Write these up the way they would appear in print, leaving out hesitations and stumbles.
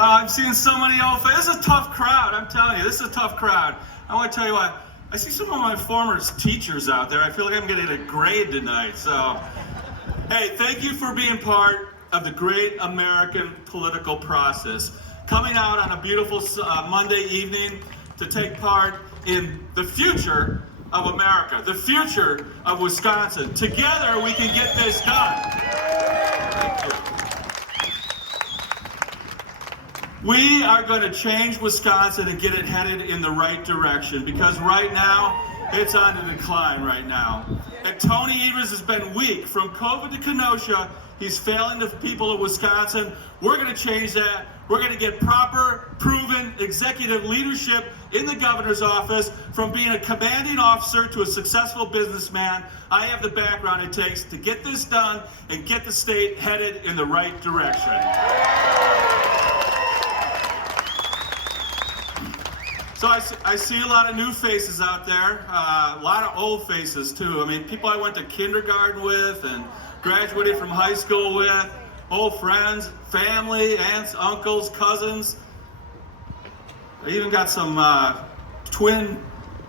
I'm seeing so many old faces. This is a tough crowd, I'm telling you. This is a tough crowd. I want to tell you what, I see some of my former teachers out there. I feel like I'm getting a grade tonight. So, hey, thank you for being part of the great American political process. Coming out on a beautiful Monday evening to take part in the future of America, the future of Wisconsin. Together, we can get this done. Thank you. We are going to change Wisconsin and get it headed in the right direction, because right now, it's on the decline right now. And Tony Evers has been weak. From COVID to Kenosha, he's failing the people of Wisconsin. We're going to change that. We're going to get proper, proven executive leadership in the governor's office. From being a commanding officer to a successful businessman, I have the background it takes to get this done and get the state headed in the right direction. So I see a lot of new faces out there, a lot of old faces too. I mean, people I went to kindergarten with and graduated from high school with, old friends, family, aunts, uncles, cousins. I even got some twin,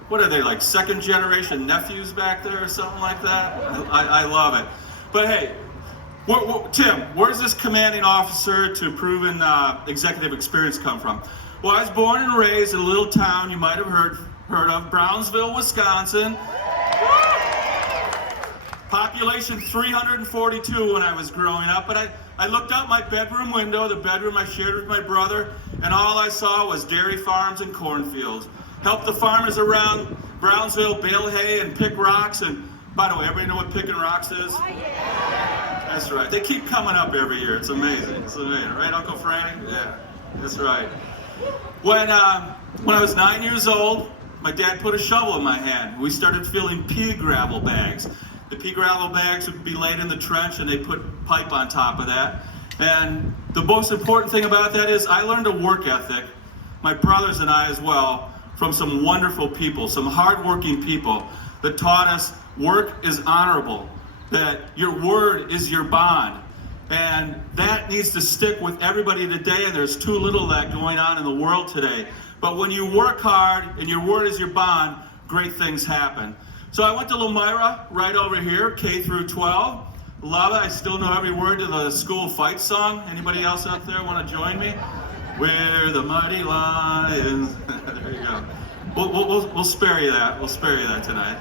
what are they, like second generation nephews back there or something like that? I love it. But hey, Tim, where's this commanding officer to proven executive experience come from? Well, I was born and raised in a little town you might have heard of, Brownsville, Wisconsin. Population 342 when I was growing up, but I looked out my bedroom window, the bedroom I shared with my brother, and all I saw was dairy farms and cornfields. Helped the farmers around Brownsville bale hay and pick rocks, and by the way, everybody know what picking rocks is? Oh, yeah. That's right. They keep coming up every year. It's amazing. It's amazing, right, Uncle Franny? Yeah, that's right. When I was 9 years old, my dad put a shovel in my hand. We started filling pea gravel bags. The pea gravel bags would be laid in the trench, and they put pipe on top of that. And the most important thing about that is I learned a work ethic, my brothers and I as well, from some wonderful people, some hardworking people that taught us work is honorable, that your word is your bond. And that needs to stick with everybody today, and there's too little of that going on in the world today. But when you work hard and your word is your bond, great things happen. So I went to Lomira, right over here, K through 12. Love it. I still know every word to the school fight song. Anybody else out there want to join me? We're the mighty lions. There you go. We'll spare you that. We'll spare you that tonight.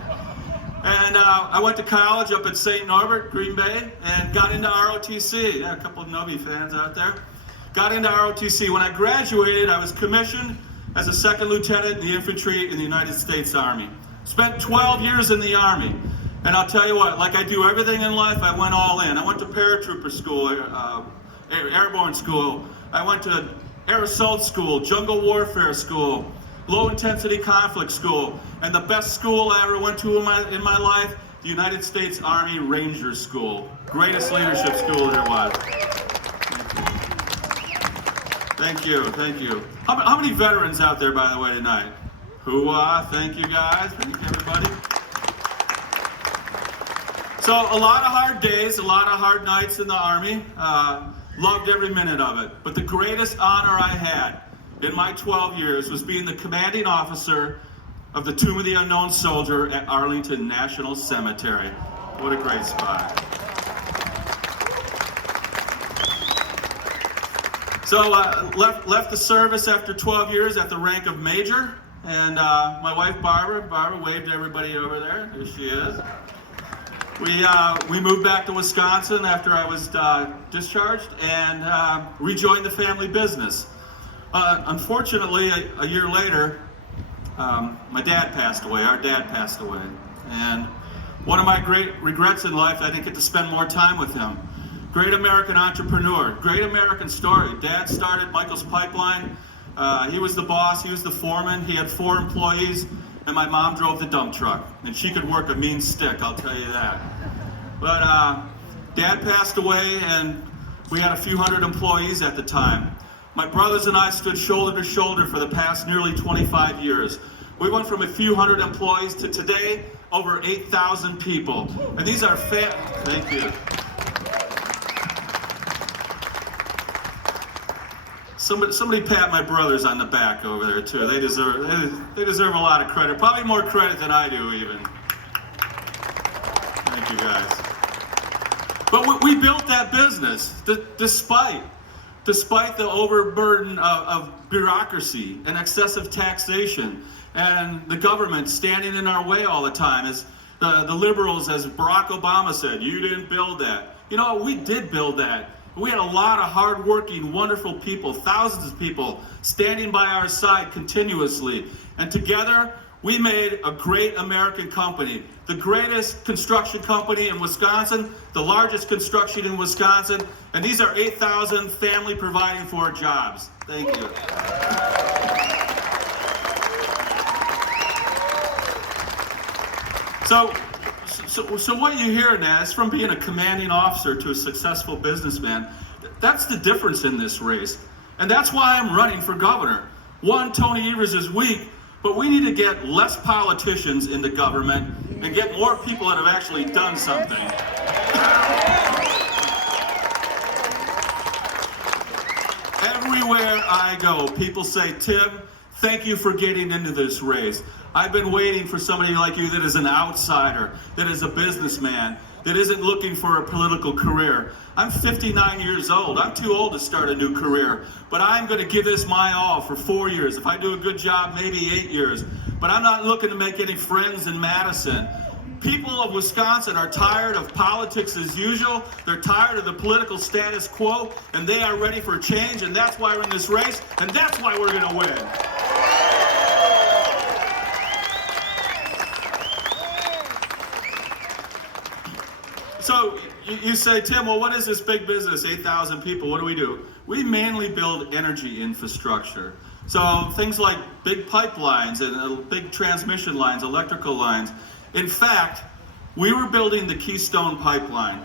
And I went to college up at St. Norbert, Green Bay, and got into ROTC. Yeah, a couple of Novi fans out there. Got into ROTC. When I graduated, I was commissioned as a second lieutenant in the infantry in the United States Army. Spent 12 years in the Army. And I'll tell you what, like I do everything in life, I went all in. I went to paratrooper school, airborne school. I went to air assault school, jungle warfare school, low intensity conflict school, and the best school I ever went to in my life, the United States Army Ranger School. Greatest leadership school there was. Thank you, thank you. How many veterans out there, by the way, tonight? Hoo-ah, thank you guys, thank you everybody. So a lot of hard days, a lot of hard nights in the Army. Loved every minute of it. But the greatest honor I had in my 12 years was being the commanding officer of the Tomb of the Unknown Soldier at Arlington National Cemetery. What a great spot. So left the service after 12 years at the rank of major, and my wife Barbara waved to everybody over there. Here she is. We moved back to Wisconsin after I was discharged and rejoined the family business. Unfortunately, a year later, my dad passed away. Our dad passed away. And one of my great regrets in life, I didn't get to spend more time with him. Great American entrepreneur, great American story. Dad started Michels Pipeline. He was the boss, he was the foreman. He had 4 employees, and my mom drove the dump truck. And she could work a mean stick, I'll tell you that. But Dad passed away, and we had a few hundred employees at the time. My brothers and I stood shoulder to shoulder for the past nearly 25 years. We went from a few hundred employees to today, over 8,000 people. And these are thank you. Somebody pat my brothers on the back over there too. They deserve a lot of credit. Probably more credit than I do even. Thank you guys. But we built that business despite the overburden of bureaucracy and excessive taxation and the government standing in our way all the time. As the liberals, as Barack Obama said, you didn't build that. You know, we did build that. We had a lot of hardworking, wonderful people, thousands of people standing by our side continuously. And together, we made a great American company, the greatest construction company in Wisconsin, the largest construction in Wisconsin, and these are 8,000 family providing for jobs. Thank you. So what you hear now is from being a commanding officer to a successful businessman. That's the difference in this race. And that's why I'm running for governor. One, Tony Evers is weak, but we need to get less politicians into government and get more people that have actually done something. Everywhere I go, people say, Tim, thank you for getting into this race. I've been waiting for somebody like you that is an outsider, that is a businessman, that isn't looking for a political career. I'm 59 years old. I'm too old to start a new career, but I'm going to give this my all for 4 years. If I do a good job, maybe 8 years. But I'm not looking to make any friends in Madison. People of Wisconsin are tired of politics as usual. They're tired of the political status quo, and they are ready for change, and that's why we're in this race, and that's why we're going to win. So you say, Tim, well, what is this big business, 8,000 people? What do? We mainly build energy infrastructure. So things like big pipelines and big transmission lines, electrical lines. In fact, we were building the Keystone Pipeline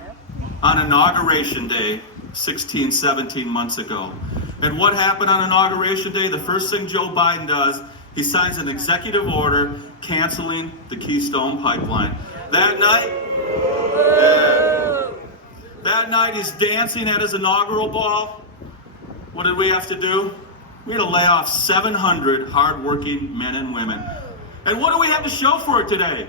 on Inauguration Day 16, 17 months ago. And what happened on Inauguration Day? The first thing Joe Biden does, he signs an executive order canceling the Keystone Pipeline. That night he's dancing at his inaugural ball. What did we have to do? We had to lay off 700 hardworking men and women. And what do we have to show for it today?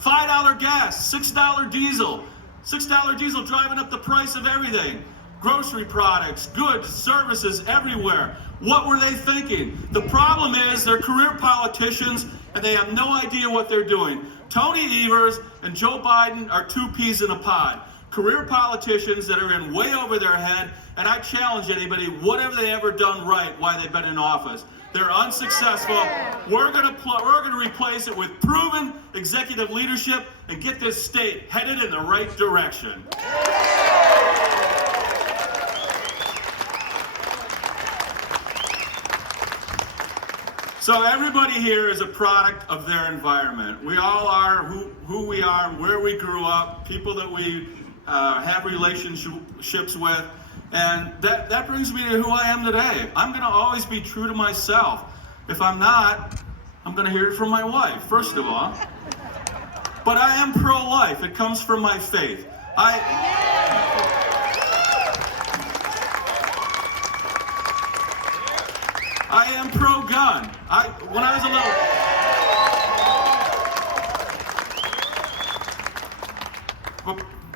$5 gas, $6 diesel. $6 diesel driving up the price of everything. Grocery products, goods, services everywhere. What were they thinking? The problem is they're career politicians and they have no idea what they're doing. Tony Evers and Joe Biden are two peas in a pod. Career politicians that are in way over their head, and I challenge anybody, what have they ever done right while they've been in office? They're unsuccessful. We're going to replace it with proven executive leadership and get this state headed in the right direction. So everybody here is a product of their environment. We all are who we are, where we grew up, people that we have relationships with, and that brings me to who I am today. I'm going to always be true to myself. If I'm not, I'm going to hear it from my wife, first of all. But I am pro-life. It comes from my faith. I am pro-gun. When I was a little...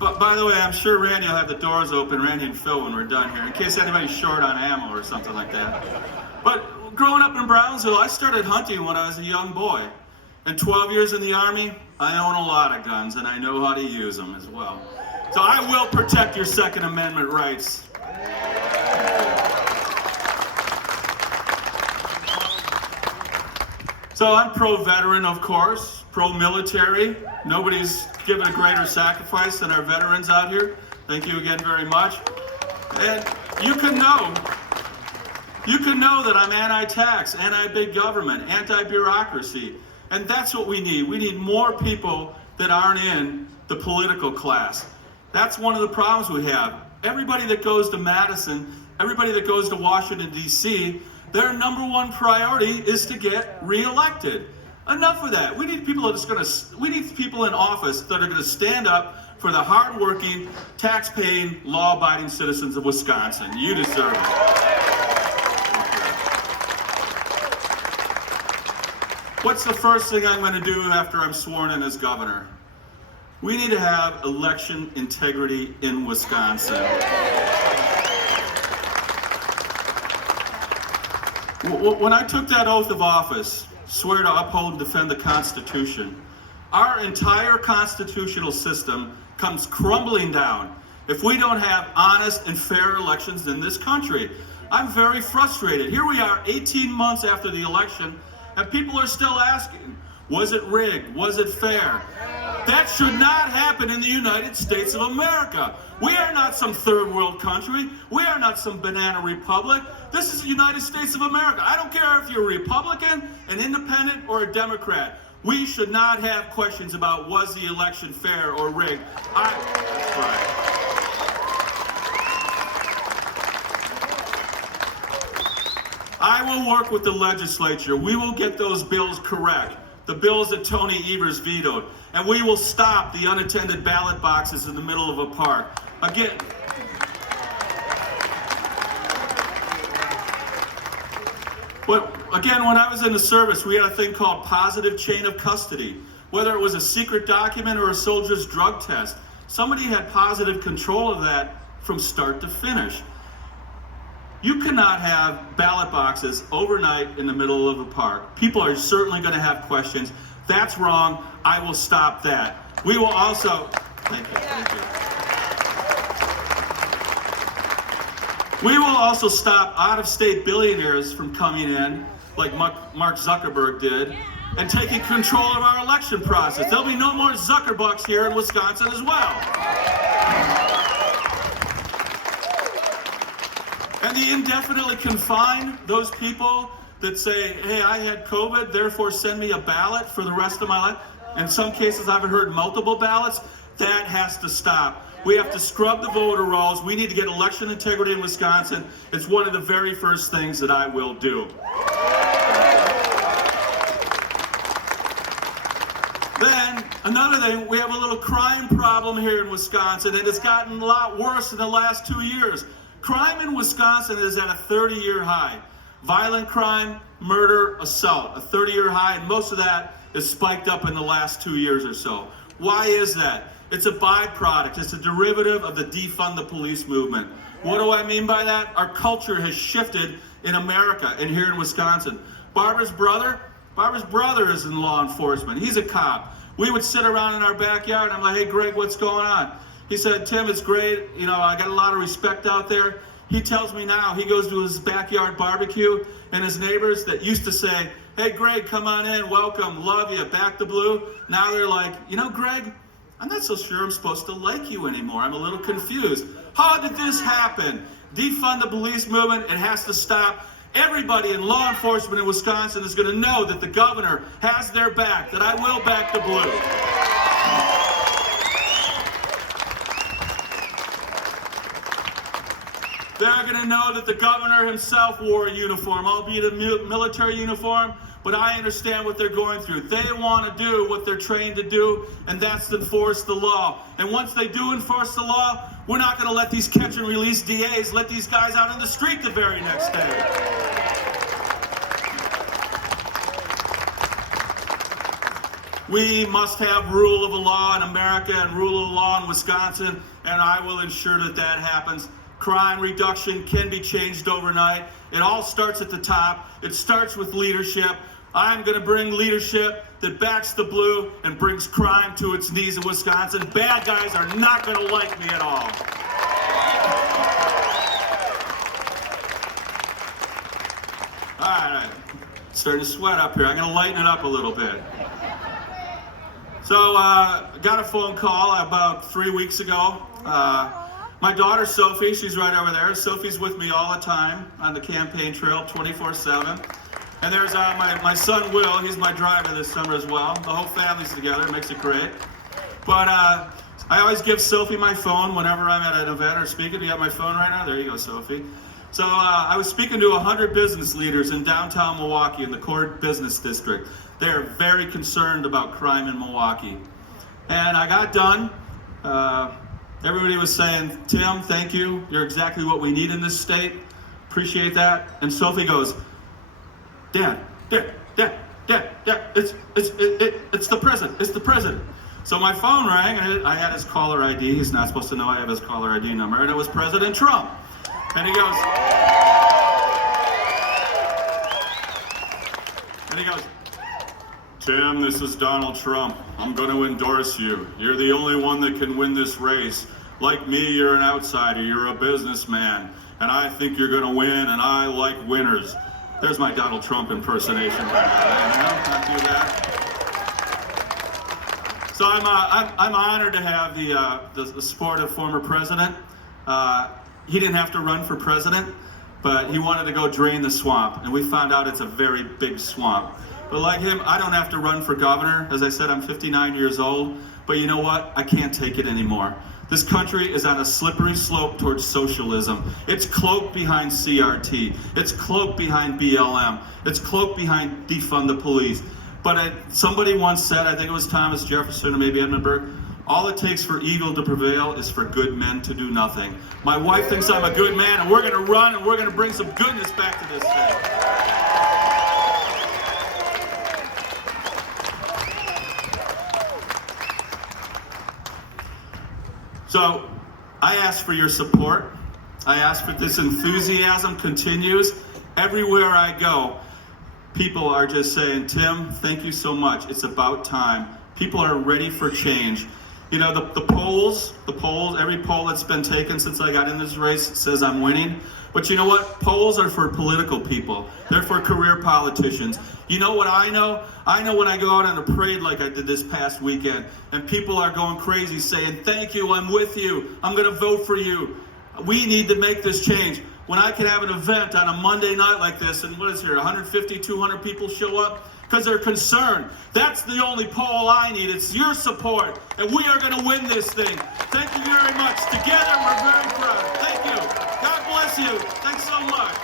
But by the way, I'm sure Randy will have the doors open, Randy and Phil, when we're done here, in case anybody's short on ammo or something like that. But growing up in Brownsville, I started hunting when I was a young boy. And 12 years in the Army, I own a lot of guns, and I know how to use them as well. So I will protect your Second Amendment rights. So I'm pro-veteran, of course, pro-military. Nobody's given a greater sacrifice than our veterans out here. Thank you again very much. And you can know that I'm anti-tax, anti-big government, anti-bureaucracy. And that's what we need. We need more people that aren't in the political class. That's one of the problems we have. Everybody that goes to Madison, everybody that goes to Washington, D.C., their number one priority is to get reelected. Enough of that. We need people in office that are going to stand up for the hardworking, tax-paying, law-abiding citizens of Wisconsin. You deserve it. What's the first thing I'm going to do after I'm sworn in as governor? We need to have election integrity in Wisconsin. When I took that oath of office, swear to uphold and defend the Constitution, our entire constitutional system comes crumbling down if we don't have honest and fair elections in this country. I'm very frustrated. Here we are 18 months after the election, and people are still asking, was it rigged? Was it fair? That should not happen in the United States of America. We are not some third world country. We are not some banana republic. This is the United States of America. I don't care if you're a Republican, an independent, or a Democrat. We should not have questions about was the election fair or rigged. I will work with the legislature. We will get those bills correct. The bills that Tony Evers vetoed. And we will stop the unattended ballot boxes in the middle of a park. Again, when I was in the service, we had a thing called positive chain of custody. Whether it was a secret document or a soldier's drug test, somebody had positive control of that from start to finish. You cannot have ballot boxes overnight in the middle of a park. People are certainly going to have questions. That's wrong. I will stop that. We will also, thank you. We will also stop out-of-state billionaires from coming in, like Mark Zuckerberg did, and taking control of our election process. There'll be no more Zuckerbucks here in Wisconsin as well. And the indefinitely confined, those people that say, hey, I had COVID, therefore send me a ballot for the rest of my life. In some cases, I've heard multiple ballots. That has to stop. We have to scrub the voter rolls. We need to get election integrity in Wisconsin. It's one of the very first things that I will do. Then, another thing, we have a little crime problem here in Wisconsin, and it's gotten a lot worse in the last 2 years. Crime in Wisconsin is at a 30-year high. Violent crime, murder, assault, a 30-year high, and most of that is spiked up in the last 2 years or so. Why is that? It's a byproduct. It's a derivative of the defund the police movement. What do I mean by that? Our culture has shifted in America and here in Wisconsin. Barbara's brother is in law enforcement. He's a cop. We would sit around in our backyard and I'm like, hey, Greg, what's going on? He said, Tim, it's great. You know, I got a lot of respect out there. He tells me now he goes to his backyard barbecue and his neighbors that used to say, hey, Greg, come on in, welcome, love you, back the blue. Now they're like, you know, Greg, I'm not so sure I'm supposed to like you anymore. I'm a little confused. How did this happen? Defund the police movement. It has to stop. Everybody in law enforcement in Wisconsin is going to know that the governor has their back, that I will back the blue. They're going to know that the governor himself wore a uniform, albeit a military uniform, but I understand what they're going through. They want to do what they're trained to do, and that's to enforce the law. And once they do enforce the law, we're not going to let these catch and release DAs let these guys out in the street the very next day. We must have rule of the law in America and rule of the law in Wisconsin, and I will ensure that that happens. Crime reduction can be changed overnight. It all starts at the top. It starts with leadership. I'm going to bring leadership that backs the blue and brings crime to its knees in Wisconsin. Bad guys are not going to like me at all. All right. Starting to sweat up here. I'm going to lighten it up a little bit. So, got a phone call about 3 weeks ago. My daughter, Sophie, she's right over there. Sophie's with me all the time on the campaign trail, 24/7. And there's my son, Will. He's my driver this summer as well. The whole family's together. It makes it great. But I always give Sophie my phone whenever I'm at an event or speaking. You got my phone right now? There you go, Sophie. So I was speaking to 100 business leaders in downtown Milwaukee in the core business district. They're very concerned about crime in Milwaukee. And I got done. Everybody was saying, Tim, thank you. You're exactly what we need in this state. Appreciate that. And Sophie goes, Dad, it's the president. It's the president. So my phone rang, and I had his caller ID. He's not supposed to know I have his caller ID number, and it was President Trump. And he goes, Tim, this is Donald Trump. I'm going to endorse you. You're the only one that can win this race. Like me, you're an outsider. You're a businessman. And I think you're going to win, and I like winners. There's my Donald Trump impersonation. Not do that. So I'm honored to have the support of former president. He didn't have to run for president, but he wanted to go drain the swamp, and we found out it's a very big swamp. But like him, I don't have to run for governor. As I said, I'm 59 years old, but you know what? I can't take it anymore. This country is on a slippery slope towards socialism. It's cloaked behind CRT. It's cloaked behind BLM. It's cloaked behind defund the police. But somebody once said, I think it was Thomas Jefferson or maybe Edmund Burke, all it takes for evil to prevail is for good men to do nothing. My wife thinks I'm a good man, and we're going to run, and we're going to bring some goodness back to this state. So I ask for your support. I ask that this enthusiasm continues. Everywhere I go, people are just saying, Tim, thank you so much. It's about time. People are ready for change. You know, the polls, every poll that's been taken since I got in this race says I'm winning. But you know what? Polls are for political people. They're for career politicians. You know what I know? I know when I go out on a parade like I did this past weekend, and people are going crazy saying, thank you, I'm with you, I'm going to vote for you. We need to make this change. When I can have an event on a Monday night like this, and what is here, 150, 200 people show up? Because they're concerned. That's the only poll I need. It's your support, and we are going to win this thing. Thank you very much. Together, we're very proud. Thank you. God bless you. Thanks so much.